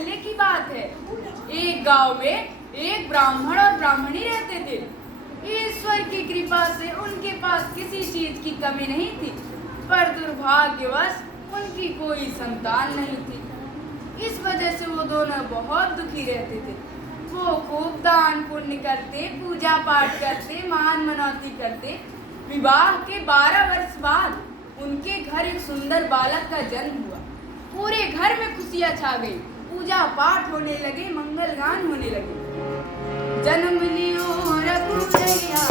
पहले की बात है। एक गांव में एक ब्राह्मण और ब्राह्मणी रहते थे। ईश्वर की कृपा से उनके पास किसी चीज की कमी नहीं थी, पर दुर्भाग्यवश उनकी कोई संतान नहीं थी। इस वजह से वो दोनों बहुत दुखी रहते थे। वो खूब दान पुण्य करते, पूजा पाठ करते, मान मनौती करते। विवाह के 12 वर्ष बाद उनके घर एक सुंदर बालक का जन्म हुआ। पूरे घर में खुशियां छा गई, पूजा पाठ होने लगे, मंगल गान होने लगे। जन्म लियो रघुरैया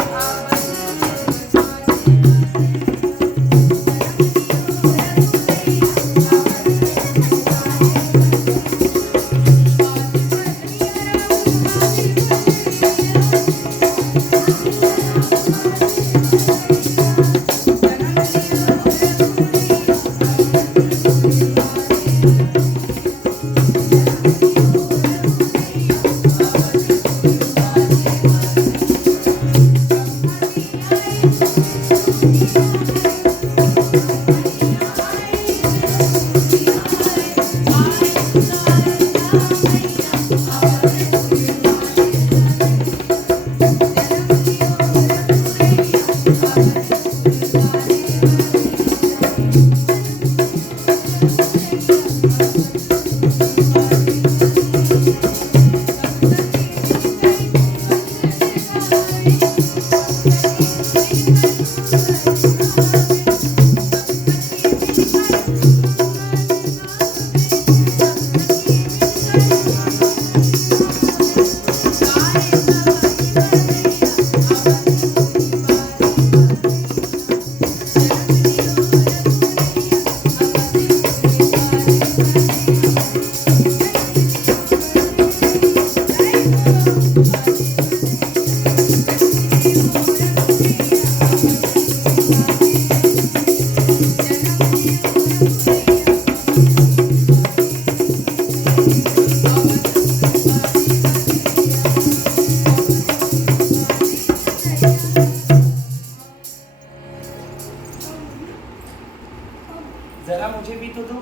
जरा मुझे भी तो दो।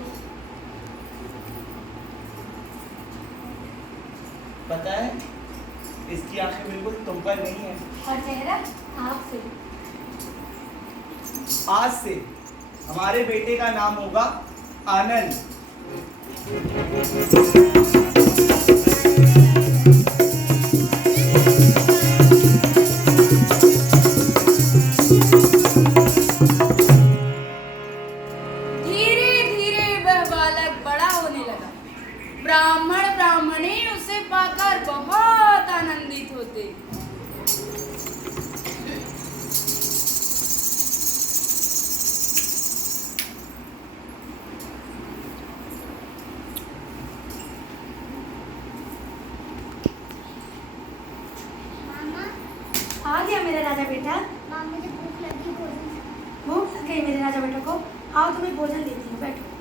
पता है इसकी आंखें बिल्कुल तुम पर नहीं है और चेहरा आपसे। आज से हमारे बेटे का नाम होगा आनंद। ब्राह्मण ब्राह्मणी उसे पाकर बहुत आनंदित होते। आ गया मेरा राजा बेटा। माँ मुझे भूख लगी, भूख लग गई मेरे राजा बेटा को। आओ तुम्हें भोजन देती हूँ, बैठो।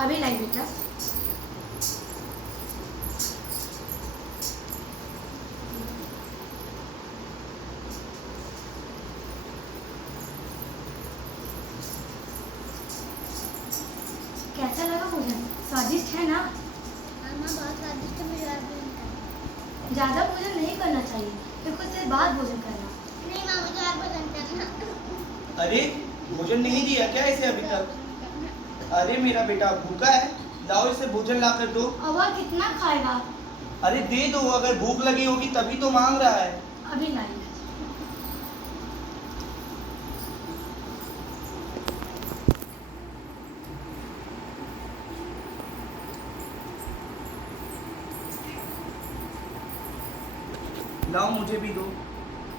अभी नहीं बेटा। कैसा लगा भोजन? स्वादिष्ट है ना? मामा बहुत स्वादिष्ट है। ज्यादा भोजन नहीं करना चाहिए, फिर कुछ देर बाद भोजन करना। नहीं मामा, मुझे और भोजन करना। अरे भोजन नहीं दिया क्या इसे अभी तक? अरे मेरा बेटा भूखा है, लाओ इसे भोजन ला कर दो। और वह कितना खाएगा? अरे दे दो, अगर भूख लगी होगी तभी तो मांग रहा है। अभी नहीं। लाओ मुझे भी दो।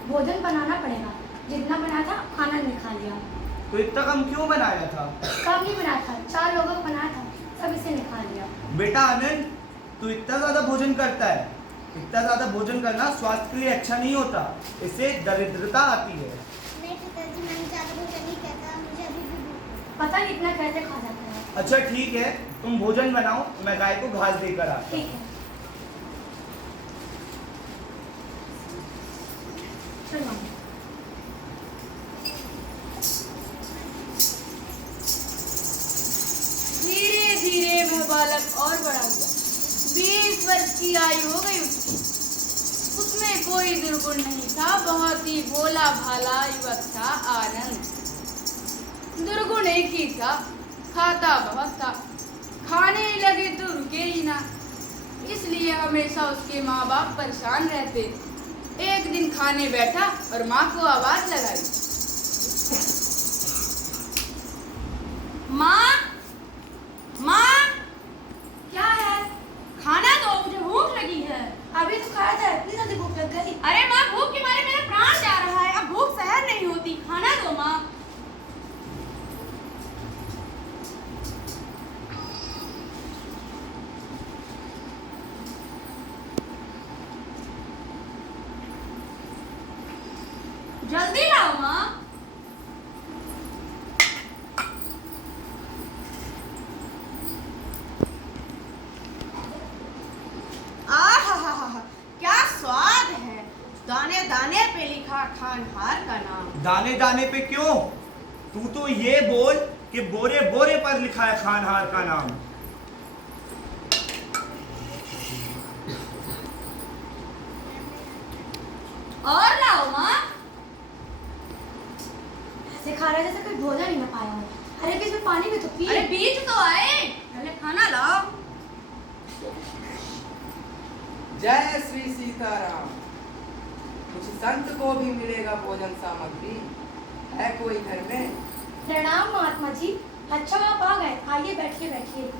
भोजन बनाना पड़ेगा, जितना बना था आनंद ने खा लिया। तो इतना कम क्यों बनाया था? कम ही बना था, 4 लोगों को बना था, सब इसे ने खा लिया। बेटा आनंद, तू इतना ज्यादा भोजन करता है। इतना ज्यादा भोजन करना स्वास्थ्य के लिए अच्छा नहीं होता, इससे दरिद्रता आती है। नहीं पिताजी, मैंने ज़्यादा भोजन नहीं किया था, मुझे अभी भी भूख है। पता नहीं इतना कैसे खा जाता है। अच्छा ठीक है, तुम भोजन बनाओ, मैं गाय को घास देकर आता हूँ। ठीक है, चलो मामी। धीरे धीरे वह बालक और बड़ा हुआ। 20 वर्ष की आयु हो गई उसकी। उसमें कोई दुर्गुण नहीं था, बहुत ही भोला भाला युवक था आनंद। दुर्गुण एक ही था, खाता बहुत था, खाने लगे तो रुके ही ना, इसलिए हमेशा उसके माँ बाप परेशान रहते। एक दिन खाने बैठा और माँ को आवाज लगाई, माँ माँ, क्या है? खाना दो, मुझे भूख लगी है। अभी तो खाया था, इतनी जल्दी भूख लग गई? अरे माँ, भूख के मारे मेरा प्राण जा रहा है, अब भूख सहन नहीं होती, खाना दो माँ। जल्दी लाओ माँ। आहाहाहा, क्या स्वाद है। दाने दाने पे लिखा खानहार का नाम। दाने दाने पे क्यों? तू तो ये बोल कि बोरे बोरे पर लिखा है खानहार का नाम। और लाओ माँ। ऐसे खा रहा है जैसे कोई भोजन ही ना पाया हो। अरे बीच में पानी भी तो पी। अरे बीच तो आए, पहले खाना लाओ। जय श्री सीताराम। कुछ संत को भी मिलेगा भोजन सामग्री, है कोई घर में? प्रणाम महात्मा जी। अच्छा आप आ गए, आइए बैठिए बैठिए।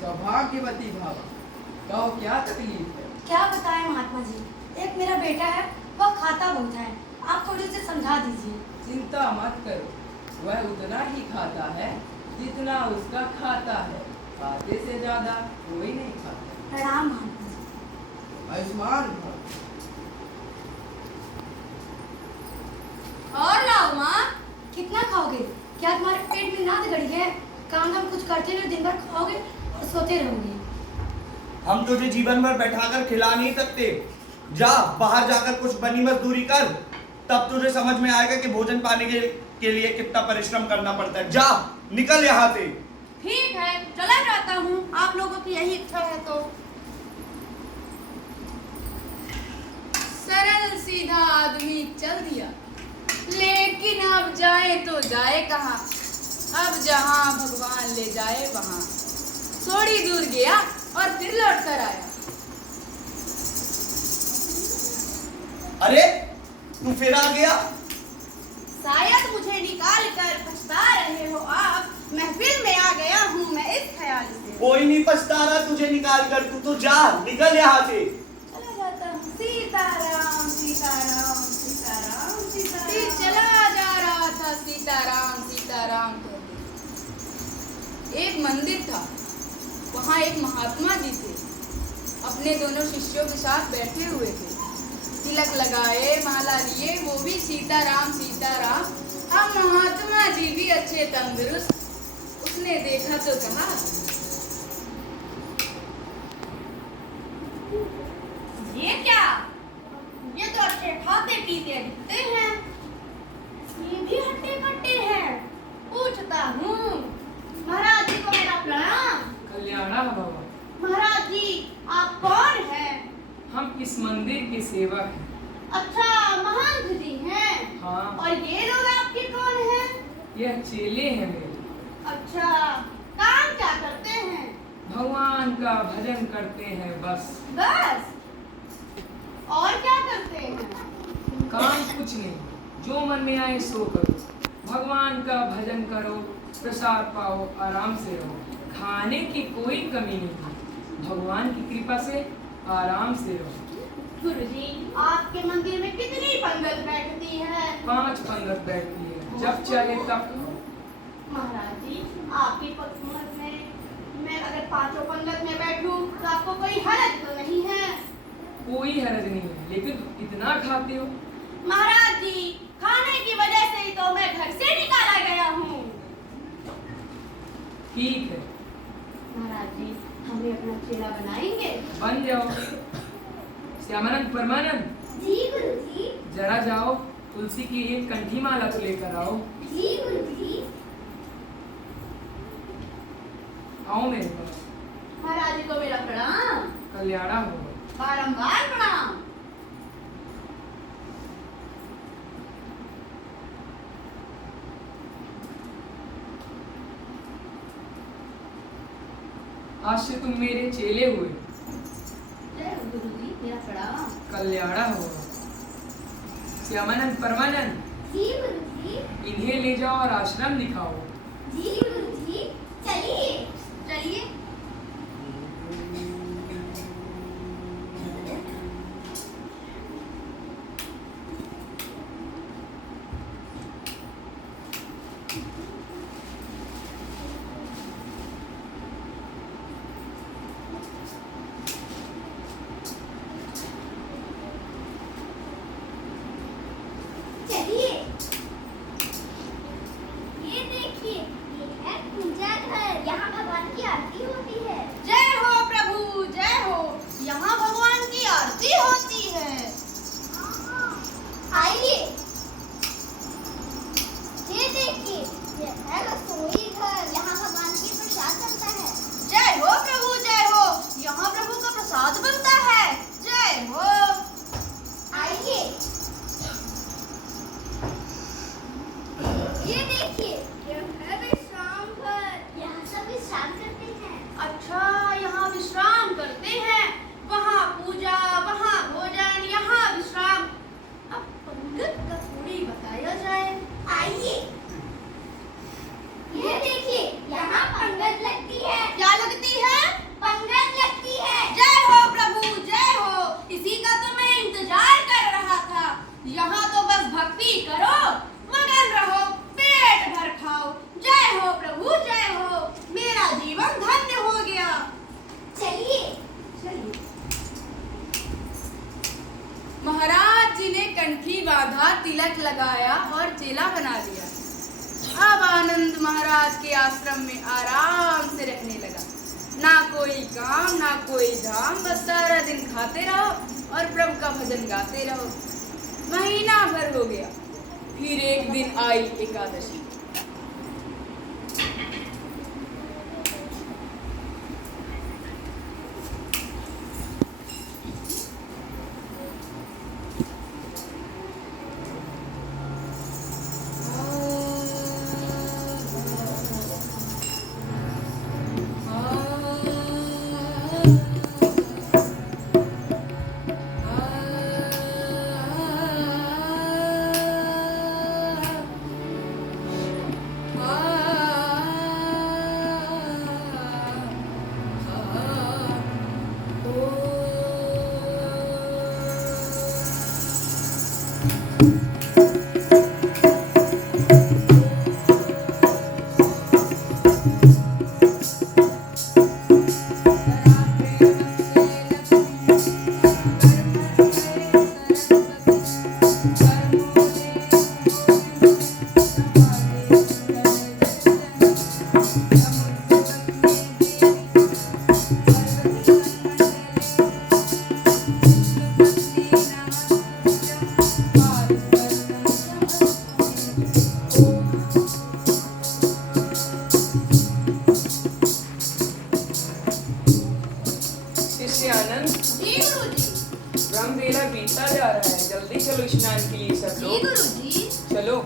सौभाग्यवती भावा, कहो क्या तकलीफ है? क्या बताएं महात्मा जी, एक मेरा बेटा है, वह खाता बहुत है, आप थोड़ी उसे समझा दीजिए। चिंता मत करो, वह उतना ही खाता है जितना उसका खाता है, खाते से ज्यादा कोई नहीं खाता। प्रणाम महात्मा जी। आयुष्मान भव। और लाओ माँ। कितना खाओगे? क्या तुम्हारे पेट में नाद गड़ी है? काम धाम कुछ करते हुए दिन भर खाओगे और सोते रहोगे। हम तुझे जीवन भर बैठाकर खिला नहीं सकते। जा बाहर जाकर कुछ बनी मजदूरी कर, तब तुझे समझ में आएगा कि भोजन पाने के लिए कितना परिश्रम करना पड़ता है। जा निकल यहाँ से। ठीक है, चला जाता हूँ, आप लोगों की यही इच्छा है तो। सरल सीधा आदमी चल दिया, लेकिन अब जाए तो जाए कहाँ? अब जहाँ भगवान ले जाए वहाँ। थोड़ी दूर गया और फिर लौट कर आया। अरे तू फिर आ गया? शायद मुझे निकाल कर पछता रहे हो आप। महफिल में आ गया हूँ मैं इस ख्याल से। कोई नहीं पछता रहा तुझे निकाल कर, तू तो जा, निकल यहाँ से। चला जाता हूँ। सीताराम सीताराम सीताराम सीताराम। चला जा रहा था सीताराम सीताराम कहते। एक मंदिर था, वहाँ एक महात्मा जी थे, अपने दोनों शिष्यों के साथ बैठे हुए थे। तिलक लगाए, माला लिए, वो भी सीताराम सीताराम। अब महात्मा जी भी अच्छे तंदुरुस्त। उसने देखा तो कहा, ये क्या? ये तो अच्छे खाते पीते दिखते हैं, ये भी हट्टे कट्टे हैं। पूछता हूँ, महाराज जी को मेरा प्रणाम। कल्याणा बाबा। महाराज जी, आपको इस मंदिर के सेवक हैं। अच्छा, महंत जी हैं। हाँ। और ये लोग आपके कौन हैं? यह चेले हैं मेरे। अच्छा, काम क्या करते हैं? भगवान का भजन करते हैं बस। बस? और क्या करते हैं? काम कुछ नहीं, जो मन में आए सो करो। भगवान का भजन करो, प्रसाद पाओ, आराम से रहो। खाने की कोई कमी नहीं, भगवान की कृपा से आराम से रहो। गुरुजी, आपके मंदिर में कितनी पंगत बैठती है? 5 पंगत बैठती है, जब चाहे तब खाओ। महाराज जी, आपकी पंगत में मैं अगर 5 पंगत में बैठूं तो आपको कोई हरज तो नहीं है? कोई हरज नहीं है, लेकिन इतना खाते हो। महाराज जी, खाने की वजह से ही तो मैं घर से निकाला गया हूँ। ठीक है, महाराज जी, हमें अपना चेला बनाएंगे? बन जाओ। श्यामानंद परमानंद, जी गुरुजी। जरा जाओ, तुलसी की एक कंठी माला तो लेकर आओ। जी गुरुजी। आओ मेरे पास। महाराज जी को मेरा प्रणाम। कल्याणा होगा। बारंबार प्रणाम। आज से तुम मेरे चेले हुए। जय हो गुरुजी, मेरा प्रणाम। कल्याणा होगा। श्यामानंद परमानंद, जी गुरुजी। इन्हें ले जाओ और आश्रम दिखाओ। जी गुरुजी। चलिए। चलिए। चलिए। ये देखिए, ये है पूजा घर। यहाँ भगवान की आरती होती है। जय हो प्रभु, जय हो। यहाँ भगवान की आरती होती है। आइए। ये देखिए, ये है रसोई घर। यहाँ भगवान की प्रसाद बनता है। जय हो प्रभु, जय हो। यहाँ प्रभु का प्रसाद बनता है। जय हो। आइए। ये देखिए, ये है विश्राम घर। यहाँ सब विश्राम करते हैं। अच्छा, यहाँ विश्राम करते हैं। वहाँ पूजा, वहाँ भोजन, यहाँ विश्राम। अब पंगत का थोड़ी बताया जाए। आइए। ये देखिए, यहाँ पंगत लगती है। क्या लगती है? पंगत लगती है। जय हो प्रभु, जय हो। इसी का तो मैं इंतजार कर रहा था। यहाँ तो बस भक्ति करो, मगन रहो, पेट भर खाओ। जय हो प्रभु, जय हो। मेरा जीवन धन्य हो गया। चलिए। चलिए। महाराज जी ने कंठी बांधा, तिलक लगाया और चेला बना दिया। अब आनंद महाराज के आश्रम में आराम से रहने लगा। ना कोई काम, ना कोई धाम, बस सारा दिन खाते रहो और प्रभु का भजन गाते रहो। महीना भर हो गया। फिर एक दिन आई एकादशी। चलो।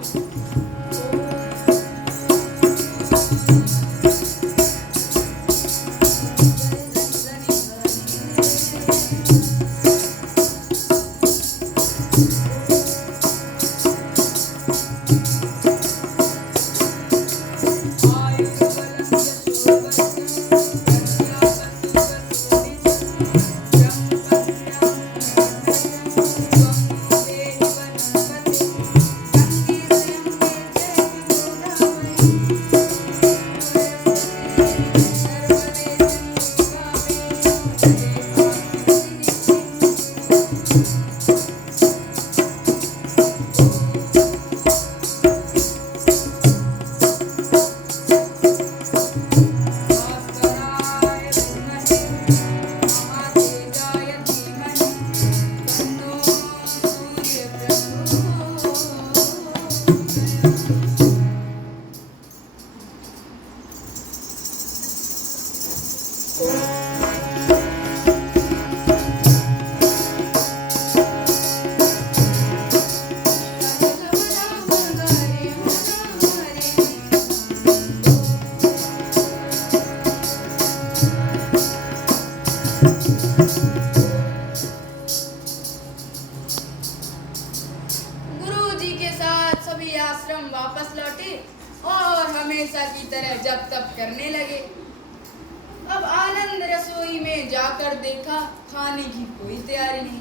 गुरुजी के साथ सभी आश्रम वापस लौटे और हमेशा की तरह जप तप करने लगे। अब आनंद रसोई में जाकर देखा खाने की कोई तैयारी नहीं।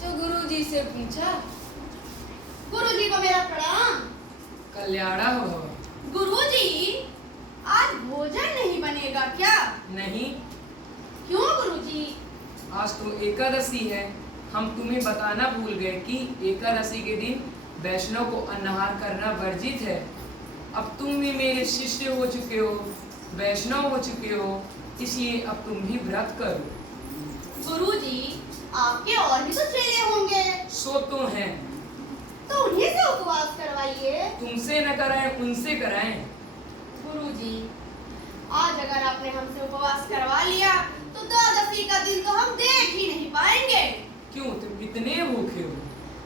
तो गुरुजी से पूछा, गुरुजी को मेरा प्रणाम। कल्याणा हो भव। गुरुजी, आज भोजन नहीं बनेगा क्या? नहीं, क्यों गुरुजी? आज तो एकादशी है। हम तुम्हें बताना भूल गए कि एकादशी के दिन वैष्णव को अनाहार करना वर्जित है। अब तुम भी मेरे शिष्य हो चुके हो, वैष्णव हो चुके हो, इसलिए अब तुम भी व्रत करो। गुरुजी, आपके और भी तो चेले होंगे, सो तो हैं। तो उन्हीं से उपवास करवाइए। तुमसे न कराएं, उनसे कराएं। गुरुजी, आज अगर आपने हमसे उपवास करवा लिया तो द्वादशी का दिन तो हम देख ही नहीं पाएंगे। क्यों, तुम इतने भूखे हो?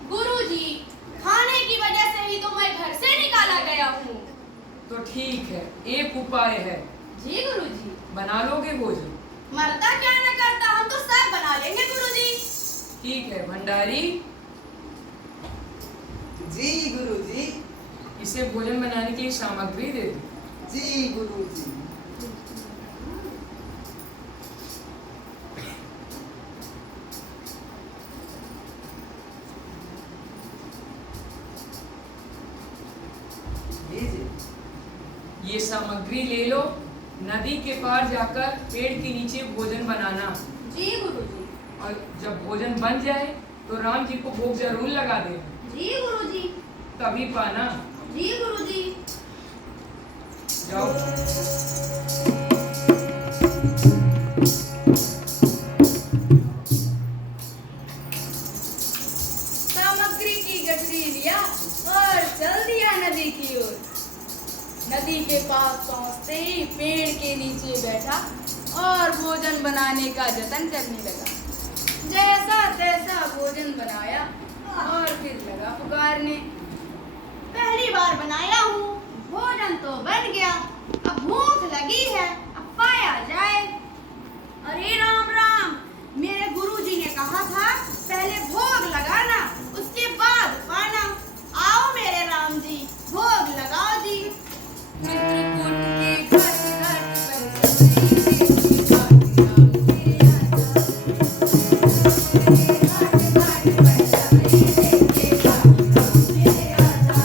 गुरुजी, खाने की वजह से ही तो मैं घर से निकाला गया हूँ। तो ठीक है, एक उपाय है। जी गुरुजी। बना लोगे भोजन? मरता क्या न करता, हम तो सब बना लेंगे गुरुजी। ठीक है भंडारी, जी गुरुजी। इसे भोजन बनाने की सामग्री दे दो। जी गुरुजी। ये सामग्री ले लो, नदी के पार जाकर पेड़ के नीचे भोजन बनाना। जी गुरुजी। और जब भोजन बन जाए तो राम जी को भोग जरूर लगा देना। जी गुरुजी। तभी पाना। जी गुरुजी। जाओ। सामग्री की गठरी लिया और चल दिया नदी की ओर। नदी के पास पहुंचते ही पेड़ के नीचे बैठा और भोजन बनाने का जतन करने लगा। जैसा तैसा भोजन बनाया और फिर लगा पुकारने, पहली बार बनाया हूँ, भोजन तो बन गया, अब भूख लगी है, अब पाया जाए। अरे राम राम, मेरे गुरुजी ने कहा था पहले भोग लगाना, उसके बाद खाना। आओ मेरे राम जी, भोग लगाओ जी। चित्रकूट के घाट घाट पर सबरी घाट राम मेरे आजा। घाट घाट पर सबरी घाट राम मेरे आजा।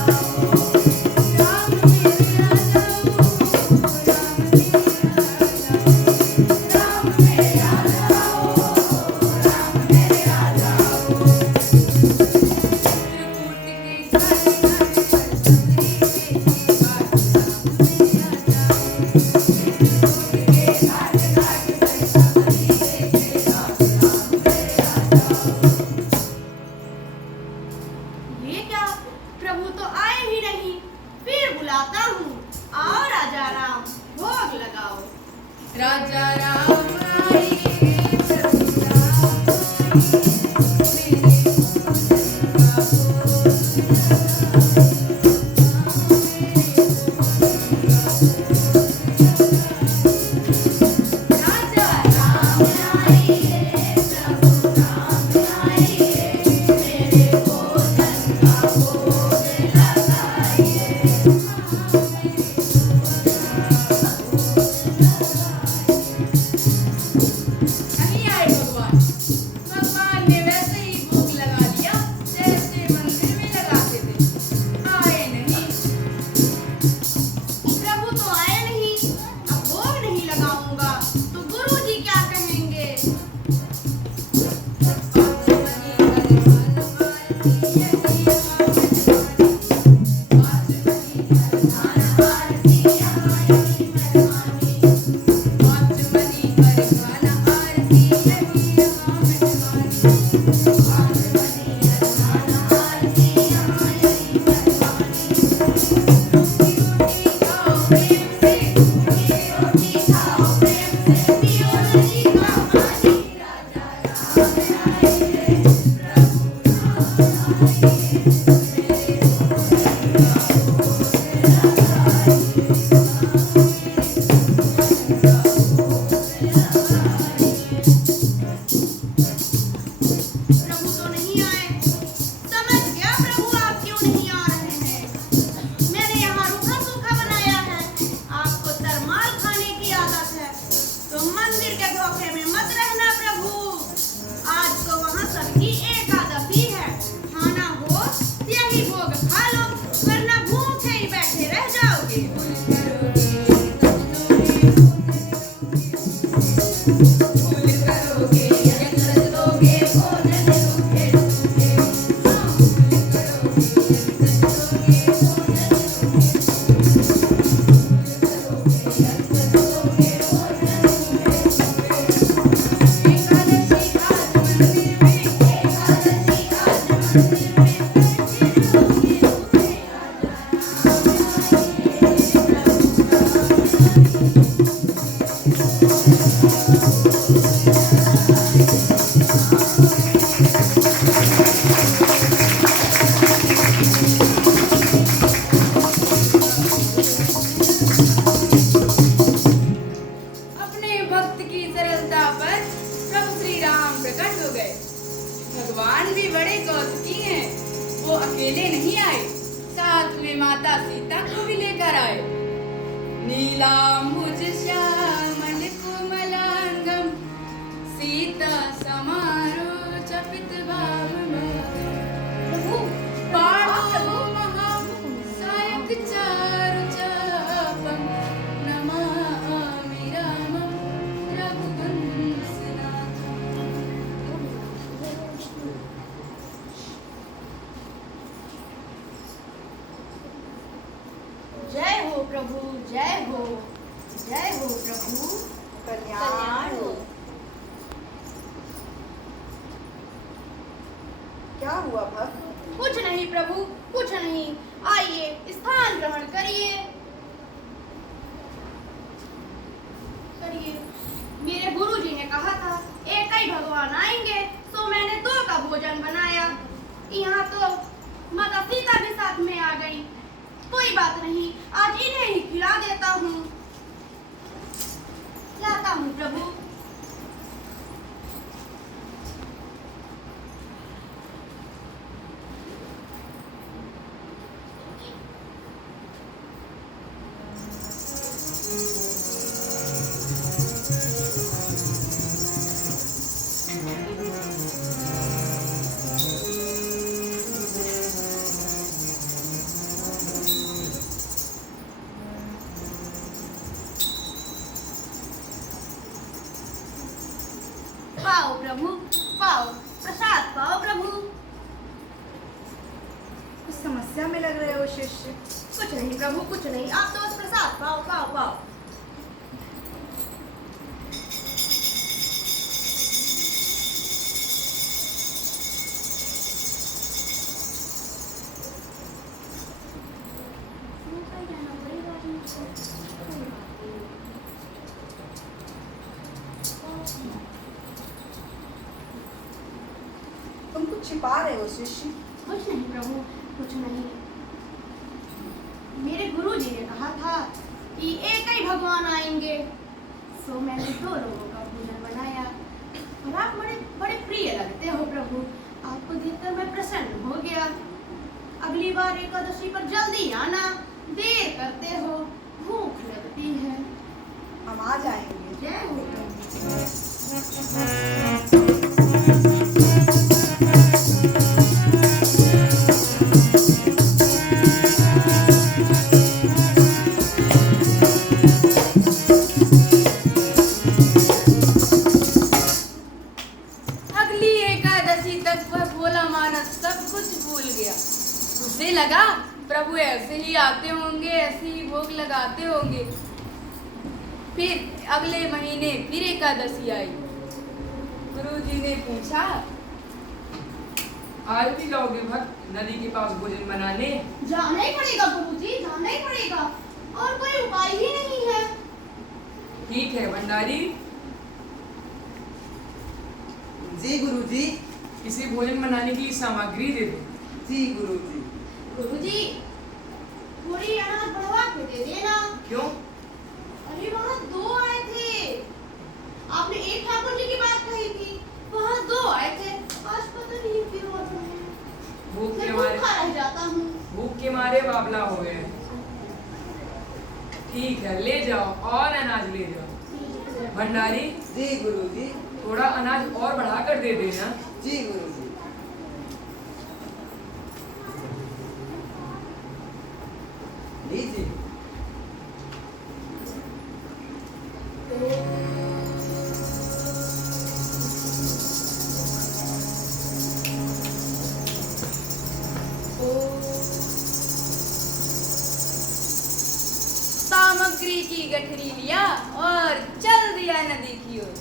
राम मेरे आजा, राम मेरे आजा। राम मेरे आजा, राम मेरे आजा। चित्रकूट के घाट घाट पर सबरी घाट ये क्या, प्रभु तो आए ही नहीं। फिर बुलाता हूँ, आओ राजा राम, भोग लगाओ। राजा राम आए, प्रभु राम आए, मेरे भोजन का भोग लगाओ। जाओगे भूल करोगे यज्ञ दोगे भोजन रूखे रूखे भूल करोगे यज्ञ दोगे अपने भक्त की सरलता पर प्रभु श्री राम प्रकट हो गए। भगवान भी बड़े कौतुकी हैं। वो अकेले नहीं आए, साथ में माता सीता को भी लेकर आए। नीलांबुज श्यामल कोमलांगम सीता समारोचपित भावमागम प्रभु पाणौ महां सायक चारु चापं नमामि रामं रघुवंशनाथम्। जय हो प्रभु, जय हो प्रभु। कल्याण हो। क्या हुआ भक्त? कुछ नहीं प्रभु, कुछ नहीं। आइए स्थान ग्रहण करिए। मेरे गुरुजी ने कहा था एक ही भगवान आएंगे, तो मैंने 2 का भोजन बनाया। यहाँ तो माता सीता भी साथ में आ गई। कोई बात नहीं, आज इन्हें ही खिला देता हूँ। लाता हूँ प्रभु। पाओ प्रभु, पाओ प्रसाद पाओ प्रभु। कुछ समस्या में लग रहे हो शिष्य। कुछ नहीं प्रभु, कुछ नहीं। आप तो बस प्रसाद पाओ, पाओ, पाओ। तुम कुछ छिपा रहे हो शिष्य। कुछ नहीं प्रभु, कुछ नहीं। मेरे गुरुजी ने कहा था कि एक ही भगवान आएंगे, सो मैंने 2 लोगों का भोजन बनाया। और आप बड़े प्रिय लगते हो प्रभु। आपको देखकर मैं प्रसन्न हो गया। अगली बार एकादशी पर जल्दी आना, देर करते हो, भूख लगती है। हम आ जाएंगे। जय हो प्रभु। अगली एकादशी तक वह भोला मानस सब कुछ भूल गया। उसे लगा प्रभु ऐसे ही आते होंगे, ऐसे ही भोग लगाते होंगे। फिर अगले महीने फिर एकादशी आई। गुरुजी ने पूछा, आज भी लोगे भक्त नदी के पास भोजन बनाने? जाना ही पड़ेगा गुरुजी, जाना ही पड़ेगा। और कोई उपाय ही नहीं है। ठीक है भंडारी, जी गुरुजी। इसे भोजन बनाने की सामग्री दे दो। जी गुरुजी। गुरुजी, थोड़ी अनाज बढ़वा के दे देना। क्यों? अरे वहाँ 2 आए थे। आपने एक ठाकुर जी की बात कही थी, वहाँ 2 आए थे। आज पता नहीं क्यों आ रहे हैं। भूख मैं के मारे भूखा रह जाता हूँ। भूख के मारे बाबला हो गए। ठीक है, ले जाओ और अनाज ले जाओ। भंडारी, जी गुरुजी। थोड़ा अनाज और बढ़ाकर दे देना। जी गुरुजी। लीजिए। सामग्री की गठरी लिया और चल दिया नदी की ओर।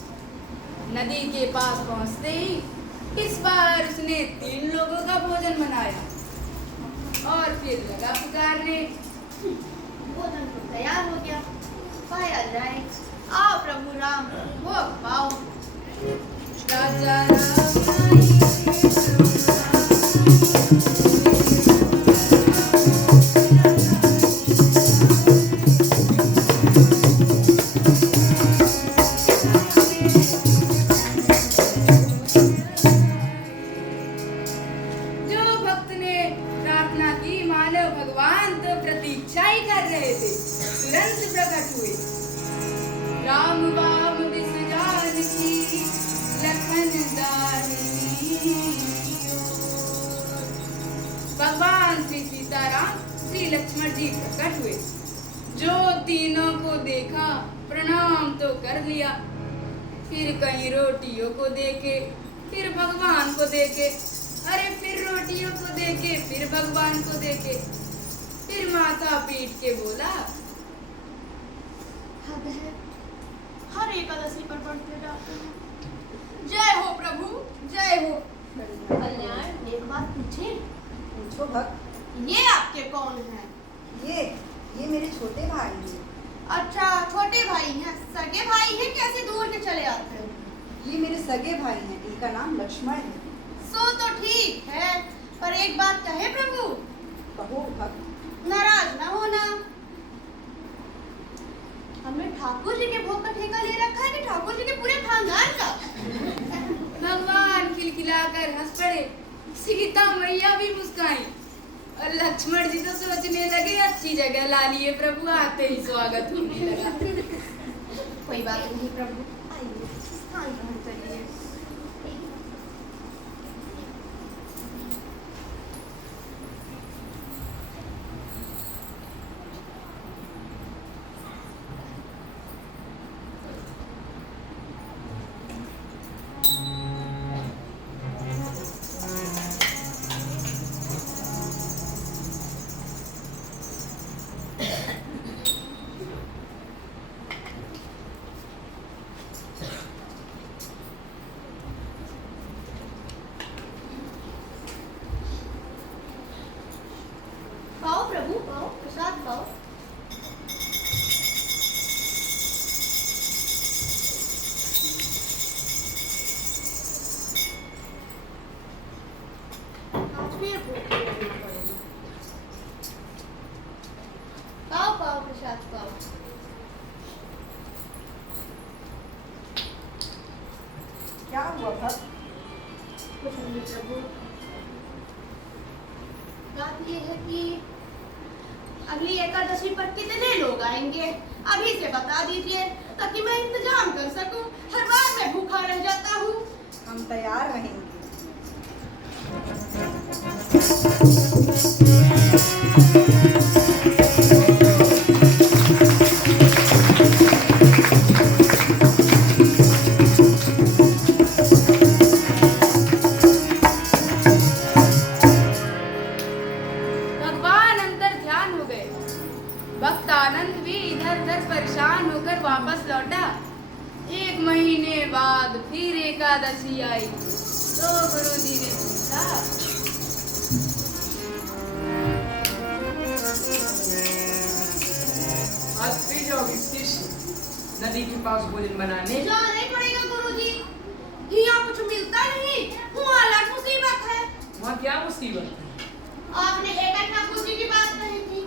नदी के पास पहुंचते ही इस बार उसने 3 लोगों का भोजन बनाया और फिर लगा पुकारने, भोजन तो तैयार हो गया, खाया जाए। आओ प्रभु राम, भोग पाओ। राजा राम जो भक्त ने प्रार्थना की, मानो भगवान तो प्रतीक्षा ही कर रहे थे, तुरंत प्रकट हुए। राम बाम दिस जानकी लखन दाहिनी। भगवान श्री सीताराम श्री लक्ष्मण जी प्रकट हुए। जो तीनों को देखा प्रणाम तो कर लिया, फिर कहीं रोटियों को देखे, फिर भगवान को देखे, अरे फिर रोटियों को देखे, फिर भगवान को देखे, फिर माथा पीट के बोला, हद है, हर एकादशी पर बढ़ते जाते हैं। जय हो प्रभु, जय हो। कल्याण, एक बात पूछे? पूछो भक्त। ये आपके कौन हैं? ये मेरे छोटे भाई हैं। अच्छा, छोटे भाई हैं, सगे भाई हैं, कैसे दूर के चले आते हैं? ये मेरे सगे भाई हैं, इनका नाम लक्ष्मण है। सो तो ठीक है, पर एक बात कहे प्रभु। कहो भक्त। नाराज ना होना, हमने ठाकुर जी के भोग का ठेका ले रखा है कि ठाकुर जी के पूरे खानदान का? भगवान खिलखिलाकर हंस पड़े। सीता मैया भी मुस्काई और लक्ष्मण जी तो सोचने लगे, अच्छी जगह ला लिए प्रभु, आते ही स्वागत होने लगा। कोई बात नहीं प्रभु, आइए स्थान ग्रहण करिए। पाओ प्रभु, पाओ प्रसाद पाओ। फिर भूख लगनी पड़ेगी। पाओ पाओ प्रसाद पाओ। क्या हुआ भक्त? कुछ नहीं प्रभु, बात ये है कि अगली एकादशी पर कितने लोग आएंगे, अभी से बता दीजिए ताकि मैं इंतजाम कर सकूं। हर बार मैं भूखा रह जाता हूँ। हम तैयार रहेंगे। भगवान अंदर ध्यान हो गए। भक्त आनंद भी इधर उधर परेशान होकर वापस लौटा। 1 महीने बाद फिर एकादशी आई तो गुरुजी ने पूछा, आज फिर जाओगे शिष्य नदी के पास भोजन बनाने? जाना ही पड़ेगा गुरुजी, यहाँ कुछ मिलता नहीं, वहाँ अलग मुसीबत है। वहाँ क्या मुसीबत है? आपने एक ठाकुर जी की बात कही थी,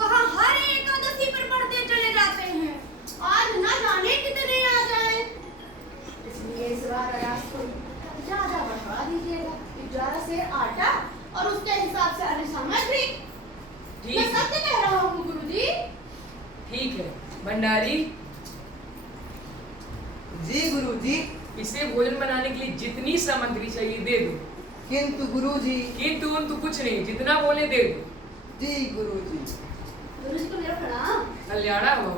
कहा हर एकादशी पर बढ़ते चले जाते हैं, आज न जाने कितने आ जाए। इसलिए इस बार अनाज को ज्यादा बढ़वा दीजिएगा, 11 से आटा और उसके हिसाब से अन्य सामग्री। ठीक मैं है, सत्य कह रहा हूँ गुरुजी। ठीक है। भंडारी, जी गुरुजी। इसे भोजन बनाने के लिए जितनी सामग्री चाहिए दे दो। किंतु गुरुजी। किंतु उन्तु कुछ नहीं, जितना बोले दे दो। जी गुरुजी। गुरुजी को मेरा प्रणाम। कल्याणा हो।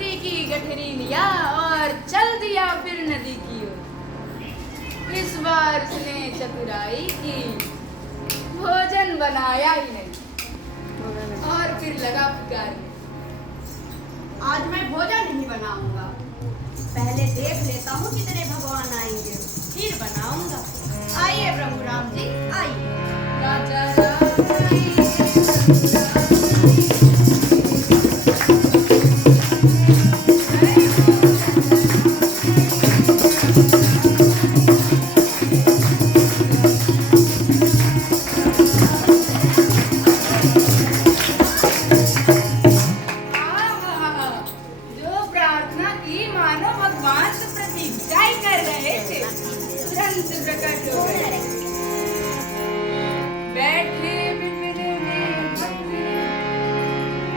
बकरी की गठरी लिया और चल दिया फिर नदी की ओर। इस बार उसने चतुराई की, भोजन बनाया ही नहीं और फिर लगा पुकारने। आज मैं भोजन नहीं बनाऊंगा, पहले देख लेता हूँ कितने भगवान आएंगे, फिर बनाऊंगा। आइए प्रभु राम जी, आइए। राजा राम जो प्रार्थना की मानो भगवान से प्रतीक्षा ही कर रहे थे, तुरंत प्रकट हो गए। बैठे विपिन में भक्त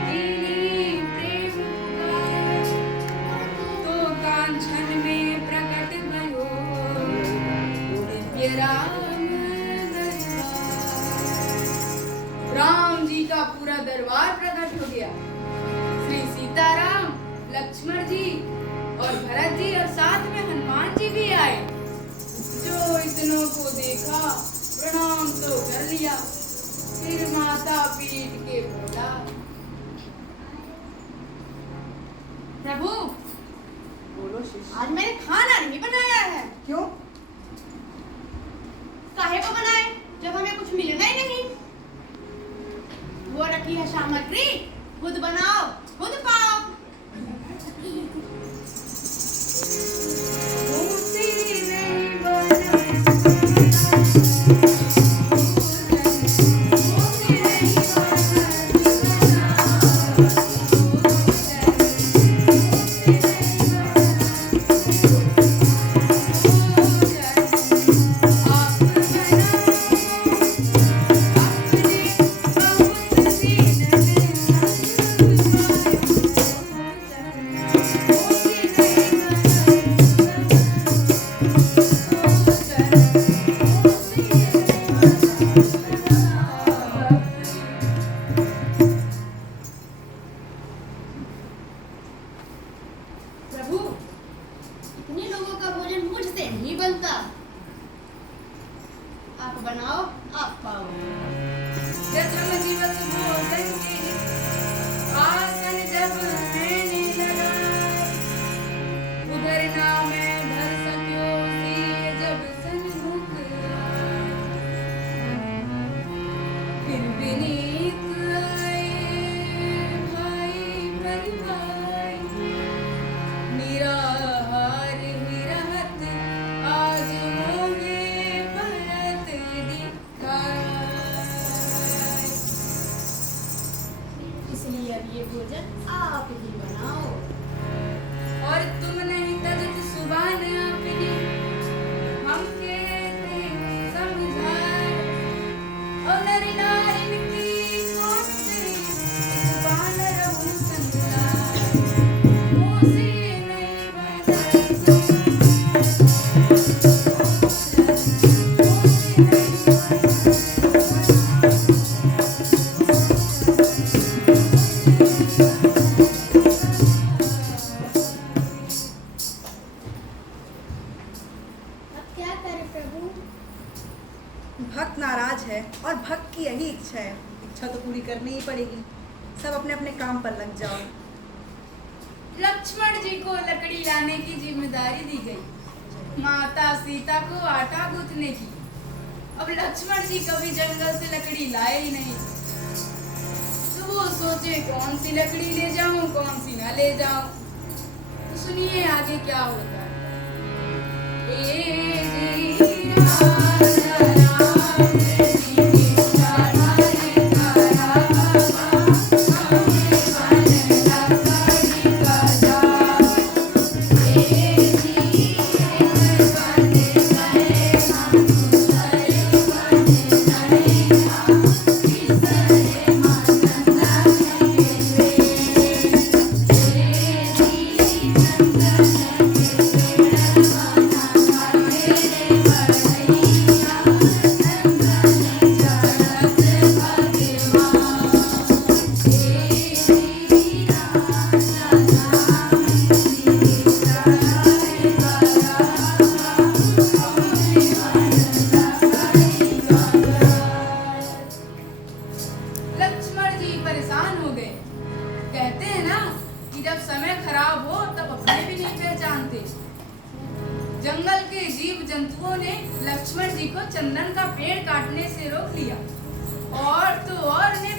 दीनी प्रेम पुकार, तो कांचन में प्रकट भयो दिव्य राम दरबार। राम जी का पूरा दरबार प्रकट हो गया। श्री सीताराम, लक्ष्मण जी और भरत जी और साथ में हनुमान जी भी आए। जो इतनों को देखा प्रणाम तो कर लिया, फिर माथा पीट के बोला, प्रभु बोलो शिष्य। आज मैंने खाना नहीं बनाया है। क्यों? काहे को बनाए जब हमें कुछ मिलना ही नहीं। वो रखी है सामग्री, खुद बनाओ खुद पाओ। मुझसे नहीं बना प्रभु इतने लोगों का भोजन मुझसे नहीं बनता। आप बनाओ आप पाओ। प्रथम दिवस भोजन के आसन जब मैंने लगाए, उधर ना मैं धर सक्यो सिय जब सन्मुख आए। फिर विनीत आए भाई परिवार, निराहार ही रहत आज मोहे भरत दिखाए। इसलिए अब ये भोजन आप ही बनाओ। और तुम नहीं तजत सुबान अपनी, हम कहते समझाए। और नर नारी की कौन से जुबान रहूं संगलाए, मुझसे नहीं अब क्या करें प्रभु? भक्त नाराज है और भक्त की यही इच्छा है, इच्छा तो पूरी करनी ही पड़ेगी। सब अपने अपने काम पर लग जाओ। लक्ष्मण जी को लकड़ी लाने की जिम्मेदारी दी गई, माता सीता को आटा गूंथने की। अब लक्ष्मण जी कभी जंगल से लकड़ी लाए ही नहीं, तो वो सोचे कौन सी लकड़ी ले जाऊं कौन सी ना ले जाऊं। तो सुनिए आगे क्या होता है। ए जी राजा राम जी राजा राम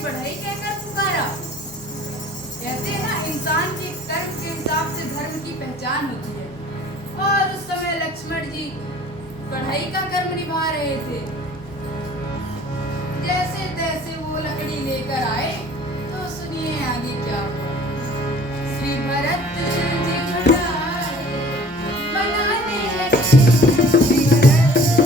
पढ़ाई कहकर पुकारा। कहते हैं ना, इंसान के कर्म के हिसाब से धर्म की पहचान होती है। और उस समय लक्ष्मण जी पढ़ाई का कर्म निभा रहे थे। जैसे तैसे वो लकड़ी लेकर आए, तो सुनिए आगे क्या हुआ। श्री भरत जी बनाने लगे, श्री भरत जी बनाने लगे,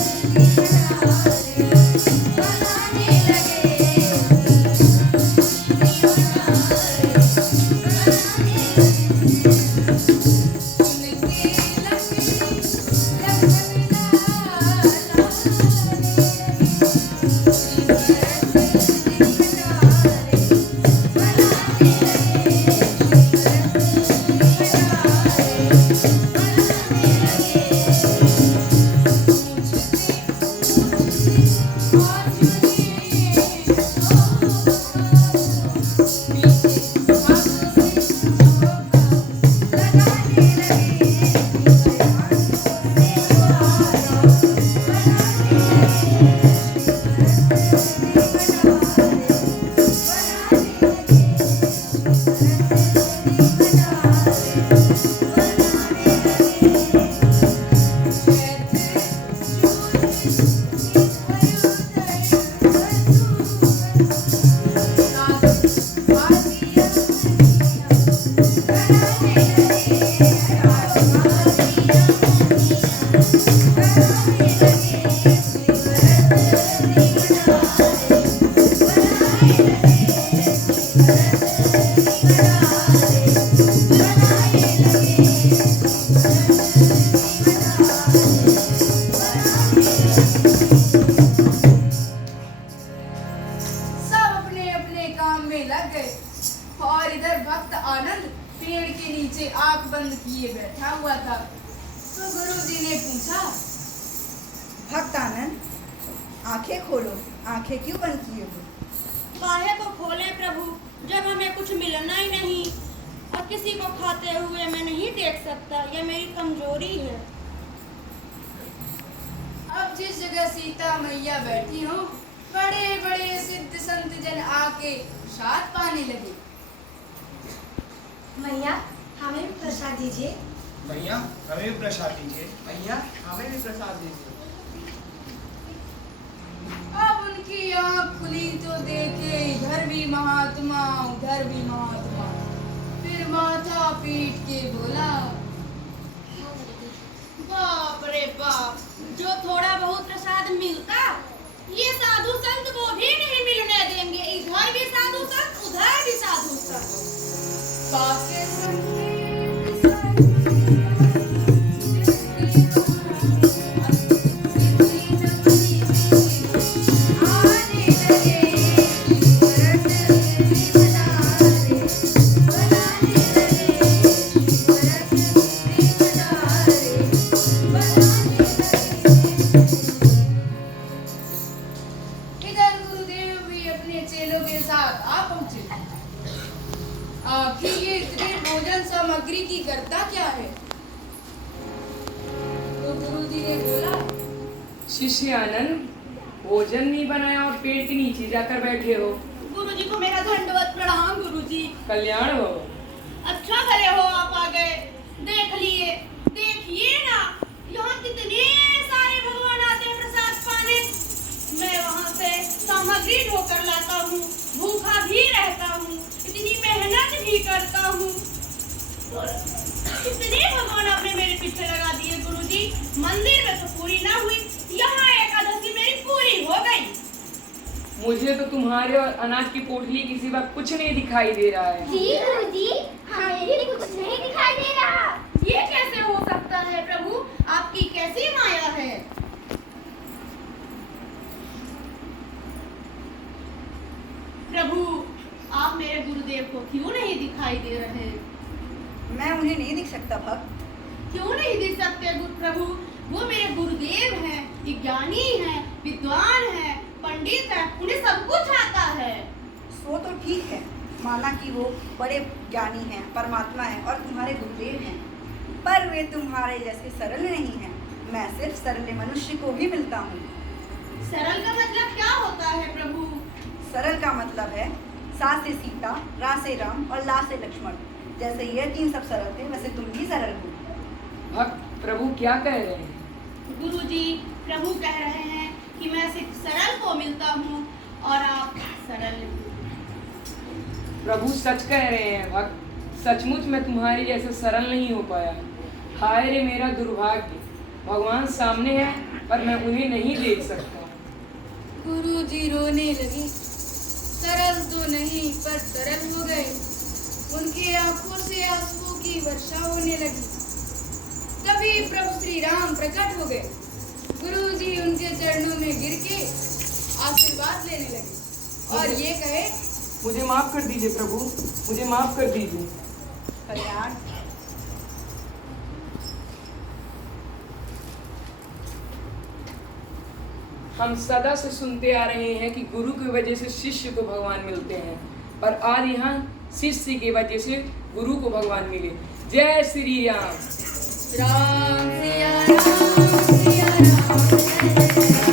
आंख बंद किए बैठा हुआ था। तो गुरुजी ने पूछा, भक्त आनंद, आंखें खोलो, आंखें क्यों बंद किए हो? काहे को खोले प्रभु, जब हमें कुछ मिलना ही नहीं और किसी को खाते हुए मैं नहीं देख सकता, यह मेरी कमजोरी है। अब जिस जगह सीता मैया बैठी हो, बड़े बड़े सिद्ध संत जन आके प्रसाद पाने लगे। मैया हमें भी प्रसाद दीजिए। भैया हमें भी प्रसाद दीजिए। भैया हमें भी प्रसाद दीजिए। अब उनकी आंख खुली तो देखे इधर भी महात्मा उधर भी महात्मा। फिर माथा पीट के बोला, बाप रे बाप, जो थोड़ा बहुत प्रसाद मिलता ये साधु संत वो भी नहीं मिलने देंगे। इधर भी साधु संत उधर भी साधु संत। बाके संगे आखिर ये इतने भोजन सामग्री की करता क्या है? तो गुरुजी ने बोला, शिष्य आनंद, भोजन नहीं बनाया और पेट के नीचे जाकर बैठे हो। गुरुजी को मेरा दंडवत प्रणाम। गुरुजी कल्याण हो। अच्छा करे हो आप आ गए। देख लिए, देखिए ना, यहाँ कितने सारे भगवान आते हैं प्रसाद पाने। मैं वहाँ से सामग्री ढोकर लाता हूँ, भूखा भी रहता हूँ, इतनी मेहनत भी करता हूँ। कितने भगवान आपने मेरे पीछे लगा दिए गुरुजी। मंदिर में तो पूरी ना हुई, यहाँ एकादशी मेरी पूरी हो गई। मुझे तो तुम्हारे और अनाज की पोटली के सिवा कुछ नहीं दिखाई दे रहा है। जी गुरुजी, हमें भी कुछ नहीं दिखाई दे रहा। ये कैसे हो सकता है प्रभु, आपकी कैसी माया है? प्रभु, आप मेरे गुरुदेव को क्यों नहीं दिखाई दे रहे? मैं उन्हें नहीं दिख सकता भक्त। क्यों नहीं दिख सकते प्रभु? वो मेरे गुरुदेव हैं, ज्ञानी हैं, विद्वान हैं, पंडित हैं, उन्हें सब कुछ आता है। सो तो ठीक है, माना कि वो बड़े ज्ञानी हैं, परमात्मा हैं और तुम्हारे गुरुदेव हैं, पर वे तुम्हारे जैसे सरल नहीं हैं। मैं सिर्फ सरल मनुष्य को ही मिलता हूँ। सरल का मतलब क्या होता है प्रभु? सरल का मतलब है सा से सीता, रा से राम और ला से लक्ष्मण। जैसे ये 3 सब सरल थे वैसे तुम भी सरल हो। भक्त प्रभु क्या कह रहे हैं? गुरुजी, प्रभु कह रहे हैं कि मैं सिर्फ सरल को मिलता हूँ और आप सरल नहीं। प्रभु सच कह रहे हैं भक्त, सचमुच मैं तुम्हारी जैसे सरल नहीं हो पाया। हाय रे मेरा दुर्भाग्य, भगवान सामने है पर मैं उन्हें नहीं देख सकता। गुरुजी रोने लगे। सरल तो नहीं पर सरल हो गए। उनकी आंखों से आंसुओं की वर्षा होने लगी। तभी प्रभु श्री राम प्रकट हो गए। गुरुजी उनके चरणों में गिर के आशीर्वाद लेने लगे और ये कहे, मुझे माफ कर दीजिए प्रभु, मुझे माफ कर दीजिए। कल्याण। हम सदा से सुनते आ रहे हैं कि गुरु की वजह से शिष्य को भगवान मिलते हैं, पर आज यहाँ शिष्य की वजह से गुरु को भगवान मिले। जय श्री राम। राम सिया राम सिया राम जय जय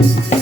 Thank you.